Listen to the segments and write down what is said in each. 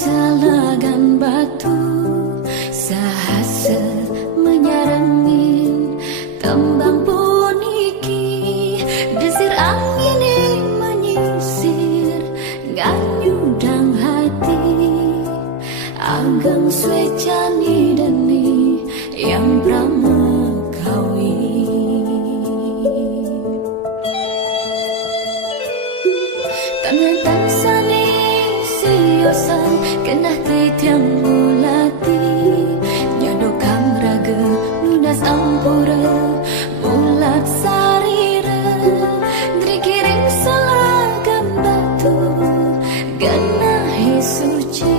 salagan batu sahasa menyarangin tembang puniki desir angin yang menyisir nganyudang hati ageng swecani dani yang pramekawi tangan tansani siosan kenah titiang mulati nyadokang raga lunas ampura bulat sarira drikiring salagam batu ganahi suci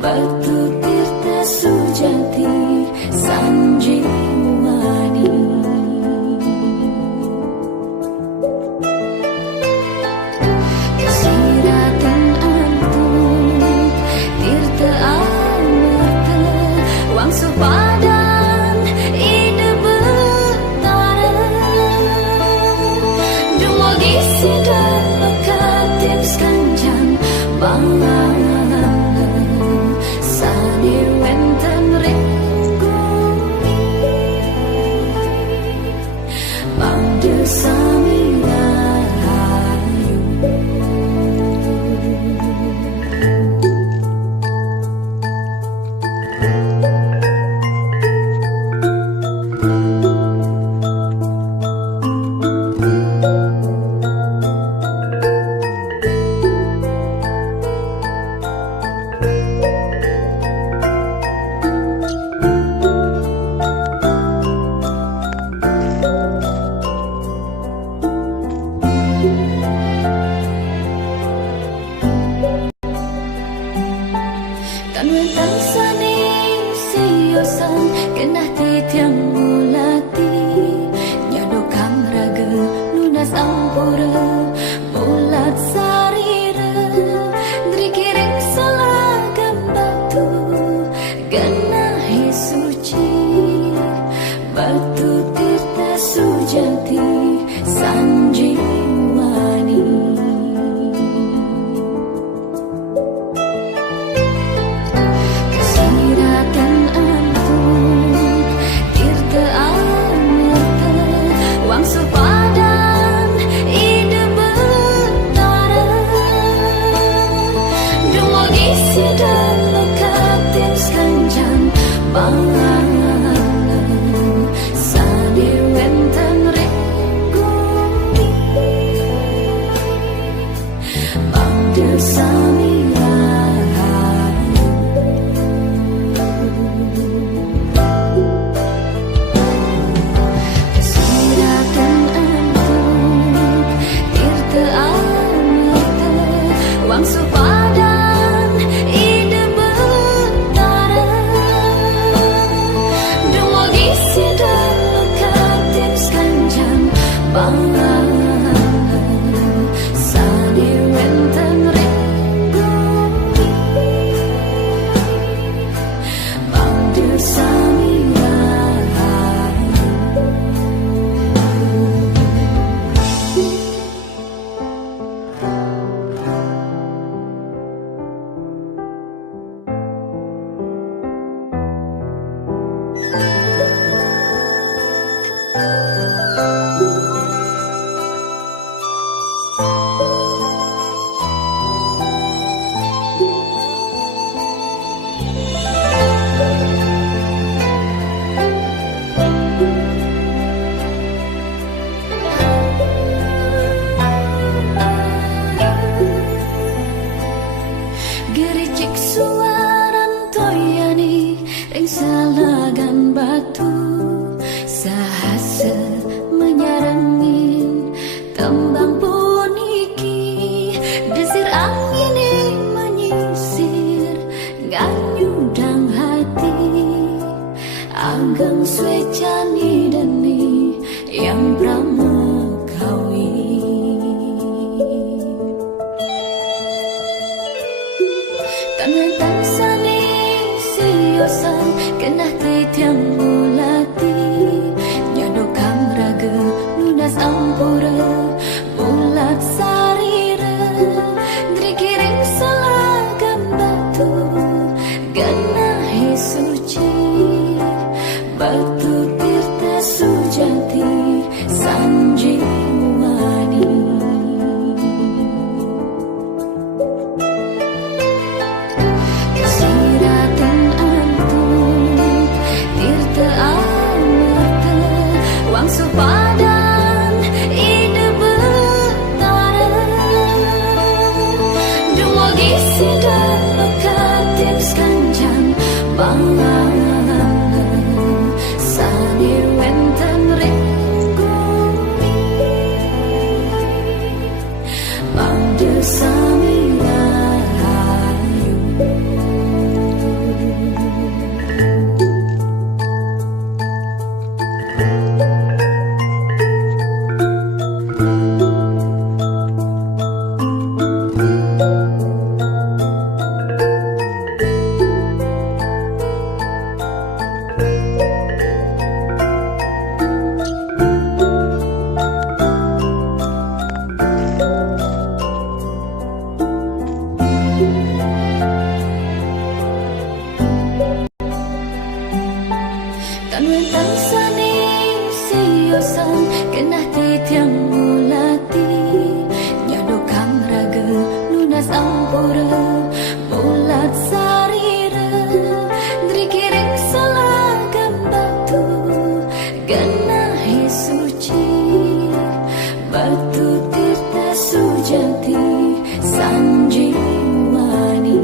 batu tirta sujati sanjiwani kasiratin antum tirta amarta wang supadan ide betara dumogi sidang mekatim skanjan bangang sani wenten ringgumi bangde sami rahayu tanwen tansani siosan kenah titiang mulati nyadokang raga lunas ampura bulat sarira drikiring salagam batu ganahi suci batu tirta sujati sanjiwani kasiratan antum tirta amarta wang supadan ide betara dumogi sidang mekatim skanjan bangang sani wenten ringgumi bangde sami rahayu kasiratan antum tirta amarta wang supadan ide betara dumogi sidang mekatim skanjan bangang sani wenten ringgumi bangde sami rahayu gericik suaran toyani ring salagan batu sahasa menyarangin tembang puniki desir angin yang menyisir nganyudang hati ageng swecani dani yang pramekawi tangan tansani siosan kenah titiang mulati nyadokang raga lunas ampura bulat sarira drikiring salagam Sadir wenten ringgumi Bangde sami rahayu Tan nguyên tan sani siyosan kenah titiang mulati nyado kang raga lunas ampura mulat sarira drikiring salagam batu ganahi suci batu tirta sujati sanjiwani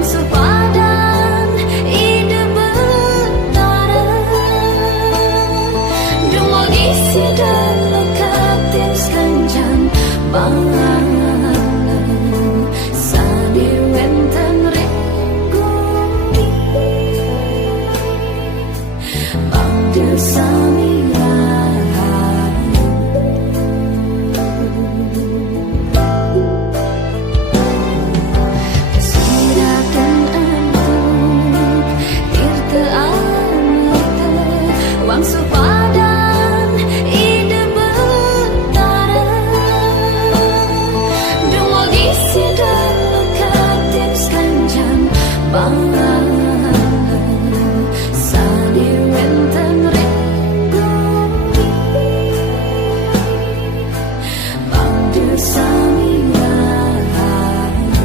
Sepadan ide betara Dumogi sidan lekatin sekanjan bangan Sadir wenten ringgumi Bangde sami rahayu Wang sepadan ide betara Dumogi sidan lekatin sekanjan bangan Sadir wenten ringgumi Bangde sami rahayu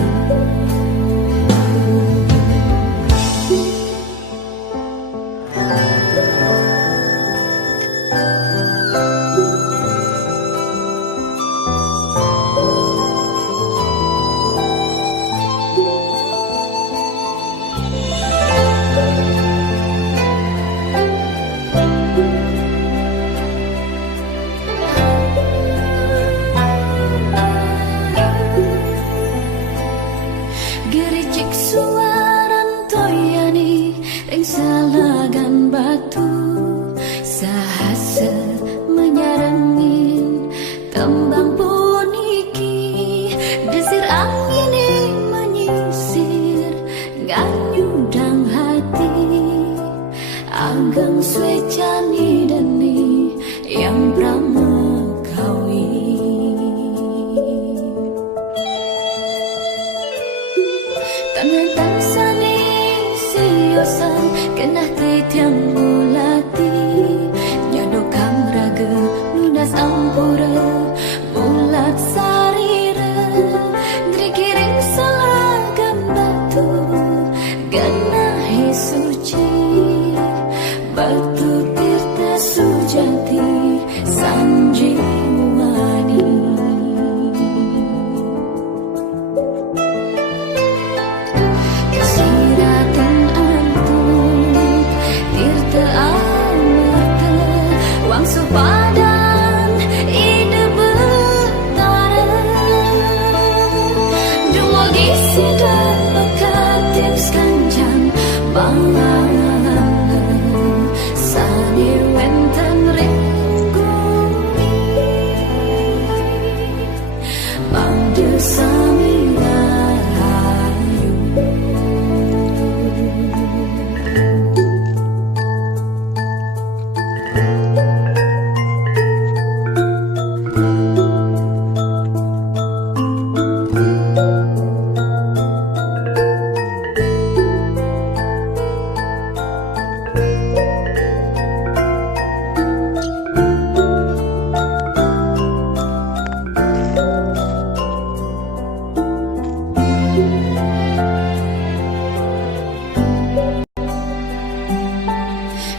Gericik suaran toyani ring salagan batu sahasa menyarangin tembang puniki desir angin yang menyisir nganyudang hati anggang swecani dani yang pramekawi Tangan tansani siyosan kenah titiang mulati nyado kang raga lunas ampura mulat sarira drikiring salagam batu ganahi suci batu tirta sujati sanjiwani Wang sepadan ide betara Dumogi sidan lekatin sekanjan bangan Sadir wenten ringgumi Bangde sami rahayu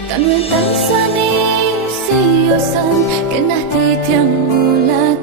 Tan nguyên tan sani siêu sơn cái na thì thiêng mù là